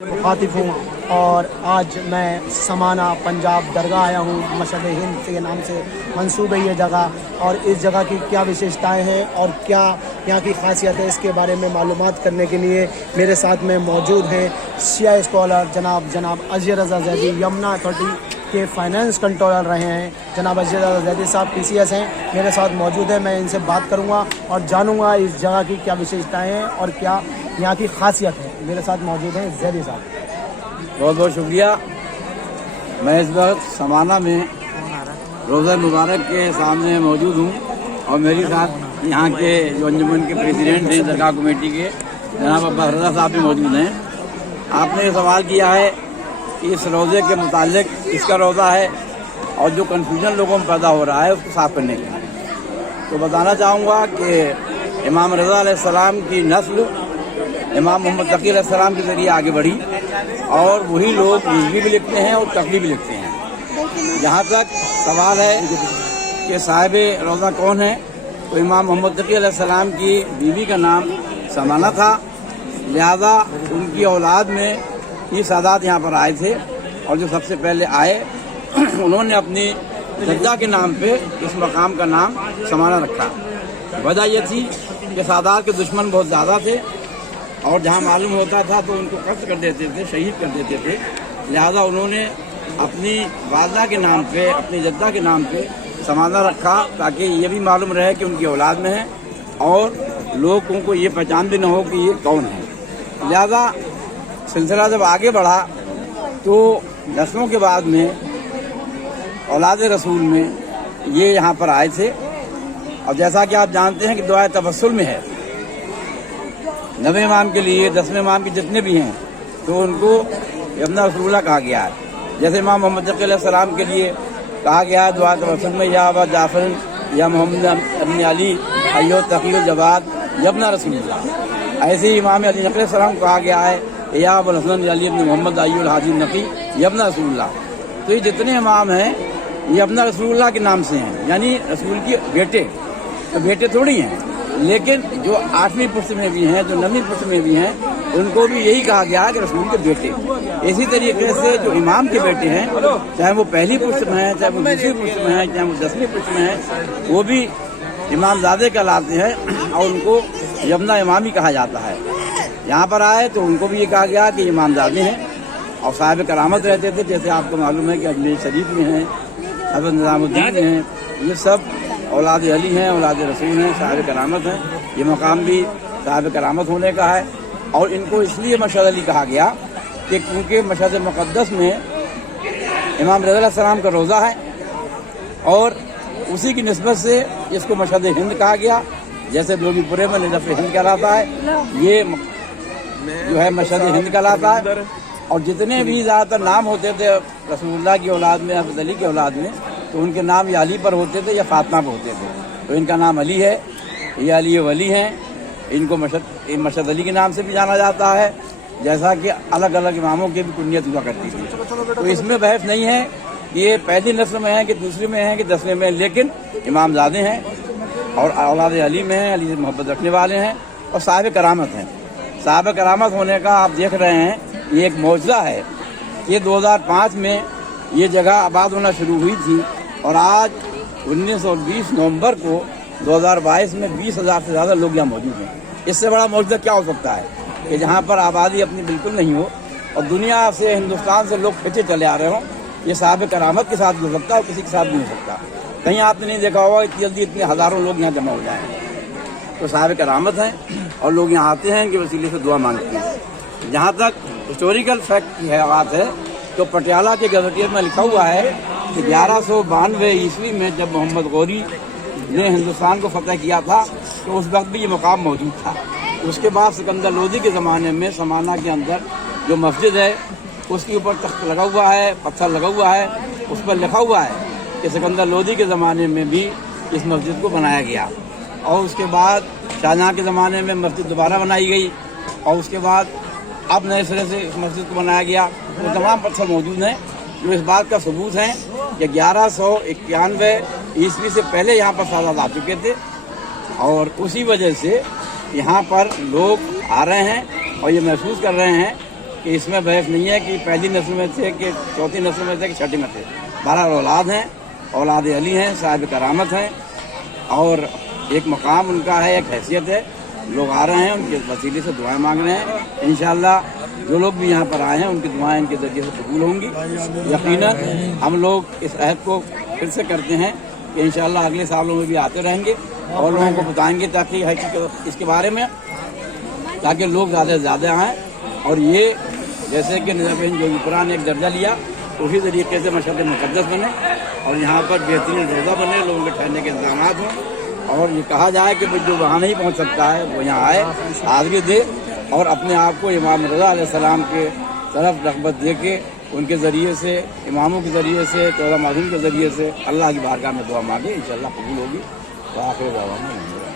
मुखातिब हूँ और आज मैं समाना पंजाब दरगाह आया हूँ। मशहद हिंद के नाम से मंसूब है ये जगह, और इस जगह की क्या विशेषताएं हैं और क्या यहाँ की खासियत है, इसके बारे में मालूमात करने के लिए मेरे साथ में मौजूद हैं शिया स्कॉलर जनाब अज़ीज़ रज़ा ज़ैदी, यमुना अथॉरिटी के फाइनेंस कंट्रोलर रहे हैं। जनाब अज़ीज़ रज़ा ज़ैदी साहब PCS हैं, मेरे साथ मौजूद है। मैं इनसे बात करूँगा और जानूँगा इस जगह की क्या विशेषताएँ हैं और क्या यहाँ की खासियत है। मेरे साथ मौजूद हैं ज़ैदी साहब। बहुत बहुत शुक्रिया। मैं इस वक्त समाना में रोज़ा मुबारक के सामने मौजूद हूँ और मेरे साथ यहाँ के जो अंजुमन के प्रेसिडेंट हैं दरगाह कमेटी के जनाब अब्बास रज़ा साहब भी मौजूद हैं। आपने ये सवाल किया है कि इस रोज़े के मुतालिक इसका रोज़ा है और जो कन्फ्यूजन लोगों में पैदा हो रहा है उसको साफ करने के लिए तो बताना चाहूँगा कि इमाम रज़ा अलैहिस्सलाम की नस्ल इमाम मोहम्मद तकी अलैहिस्सलाम के ज़रिए आगे बढ़ी और वही लोग हिज़्बी भी लिखते हैं और तक़वी भी लिखते हैं। जहाँ तक सवाल है कि साहिब रोज़ा कौन है, तो इमाम मोहम्मद तकी अलैहिस्सलाम की बीवी का नाम समाना था, लिहाजा उनकी औलाद में ये सादात यहाँ पर आए थे और जो सबसे पहले आए उन्होंने अपनी जद्दा के नाम पे इस मकाम का नाम समाना रखा। वजह यह थी कि सादात के दुश्मन बहुत ज़्यादा थे और जहाँ मालूम होता था तो उनको कत्ल कर देते थे, शहीद कर देते थे। लिहाजा उन्होंने अपनी वालदा के नाम पे, अपनी जद्दा के नाम पे समाना रखा ताकि ये भी मालूम रहे कि उनकी औलाद में है और लोगों को ये पहचान भी न हो कि ये कौन है। लिहाजा सिलसिला जब आगे बढ़ा तो नस्लों के बाद में औलाद रसूल में ये यहाँ पर आए थे और जैसा कि आप जानते हैं कि दुआ तवस्सुल में है 9वें इमाम के लिए 10वें इमाम के जितने भी हैं तो उनको यमुना रसूलुल्लाह कहा गया है। जैसे इमाम मोहम्मद तकी अलैहिस्सलाम के लिए कहा गया है दुआ तवस्सुल में या अबा जाफर या मोहम्मद अब्न अली अय्यो तक़ीउल जवाद यमुना रसूलुल्लाह, ऐसे ही इमाम अली नक़ी अलैहिस्सलाम को कहा गया है या अबुल हसन अली इब्न मोहम्मद अय्युल हाजी नक़ी यमुना रसूलुल्लाह। तो ये जितने इमाम हैं ये यमुना रसूलुल्लाह के नाम से हैं, यानी रसूल के बेटे। तो बेटे थोड़ी हैं, लेकिन जो 8वीं पुश्त में भी हैं, जो 9वीं पुश्त में भी हैं, उनको भी यही कहा गया है कि रसूल के बेटे। इसी तरीके से जो इमाम के बेटे हैं, चाहे वो पहली पुश्त में हैं, चाहे वो दूसरी पुश्त में हैं, चाहे वो 10वीं पुश्त में हैं, वो भी इमामजादे कहलाते हैं और उनको यमुना इमामी कहा जाता है। यहाँ पर आए तो उनको भी ये कहा गया कि इमामजादे हैं और साहिब करामत रहते थे। जैसे आपको मालूम है कि अजमेर शरीफ में हैं, हज़रत निज़ामुद्दीन हैं, ये सब औलाद अली हैं, औलाद रसूल हैं, साहिब करामत हैं। ये मकाम भी साहिब करामत होने का है और इनको इसलिए मशहद अली कहा गया कि क्योंकि मशहद मुक़द्दस में इमाम रज़ा अलैहिस्सलाम का रोज़ा है और उसी की निस्बत से इसको मशहद हिंद कहा गया। जैसे जोगीपुरे में नजफ़ हिंद कहलाता है, ये जो है मशहद हिंद कहलाता है। और जितने भी ज़्यादातर नाम होते थे रसूलुल्लाह की औलाद में, हज़रत अली की औलाद में, तो उनके नाम या अली पर होते थे या फातिमा पर होते थे। तो इनका नाम अली है, ये अली वली हैं। इनको मशहद अली के नाम से भी जाना जाता है, जैसा कि अलग अलग इमामों की भी कुनियत हुआ करती थी। तो इसमें बहस नहीं है कि ये पहली नस्ल में है कि दूसरी में है कि 10वें में, लेकिन इमामजादे हैं और औलाद अली में हैं, अली से मोहब्बत रखने वाले हैं और साहिब करामत हैं। साहिब करामत होने का आप देख रहे हैं ये एक मौजज़ा है। ये 2005 में ये जगह आबाद होना शुरू हुई थी और आज 19 और 20 नवंबर को 2022 में 20,000 से ज़्यादा लोग यहाँ मौजूद हैं। इससे बड़ा मौजज़ा क्या हो सकता है कि जहाँ पर आबादी अपनी बिल्कुल नहीं हो और दुनिया से, हिंदुस्तान से लोग खींचे चले आ रहे हों। ये साहिब करामत के साथ हो सकता है और किसी के साथ नहीं हो सकता। कहीं आपने नहीं देखा होगा इतनी जल्दी इतने हज़ारों लोग यहाँ जमा हो जाएँ। तो साहिब करामत हैं और लोग यहाँ आते हैं कि वसीले से दुआ मांगते हैं। जहाँ तक हिस्टोरिकल फैक्ट की बात है तो पटियाला के गज़टियर में लिखा हुआ है कि 1192 ईस्वी में जब मोहम्मद गौरी ने हिंदुस्तान को फतह किया था तो उस वक्त भी ये मकाम मौजूद था। उसके बाद सिकंदर लोदी के ज़माने में समाना के अंदर जो मस्जिद है उसके ऊपर तख्त लगा हुआ है, पत्थर लगा हुआ है, उस पर लिखा हुआ है कि सिकंदर लोदी के ज़माने में भी इस मस्जिद को बनाया गया और उसके बाद शाहजहाँ के ज़माने में मस्जिद दोबारा बनाई गई और उसके बाद अब नए सिरे से इस मस्जिद को बनाया गया। तो तमाम पत्थर मौजूद हैं जो इस बात का सबूत है कि 1191 ईस्वी से पहले यहाँ पर सादात आ चुके थे और उसी वजह से यहाँ पर लोग आ रहे हैं और ये महसूस कर रहे हैं کہ اس میں بحث نہیں ہے کہ پہلی نسل میں تھے کہ چوتھی نسل میں تھے کہ چھٹی میں تھے، 12 اولاد ہیں، اولاد علی ہیں، صاحب کرامت ہیں، اور ایک مقام ان کا ہے، ایک حیثیت ہے. لوگ آ رہے ہیں، ان کے وسیلے سے دعائیں مانگ رہے ہیں. انشاءاللہ جو لوگ بھی یہاں پر آئے ہیں ان کی دعائیں ان کے ذریعے سے قبول ہوں گی. یقیناً ہم لوگ اس عہد کو پھر سے کرتے ہیں کہ انشاءاللہ اگلے سالوں میں بھی آتے رہیں گے اور لوگوں کو بتائیں گے تاکہ اس کے بارے میں، تاکہ لوگ زیادہ سے زیادہ آئیں. اور یہ جیسے کہ نظام جو قرآن نے ایک درجہ لیا اسی طریقے سے مشہد مقدس بنے اور یہاں پر بہترین روزہ بنے، لوگوں کے ٹھہرنے کے انتظامات ہوں. اور یہ کہا جائے کہ جو وہاں نہیں پہنچ سکتا ہے وہ یہاں آئے، حاضری دے اور اپنے آپ کو امام رضا علیہ السلام کے طرف رغبت دے کے ان کے ذریعے سے، اماموں کے ذریعے سے، توحید معصوم کے ذریعے سے اللہ کی بارگاہ میں دعا مانگے. انشاءاللہ قبول ہوگی. وآخر دعوانا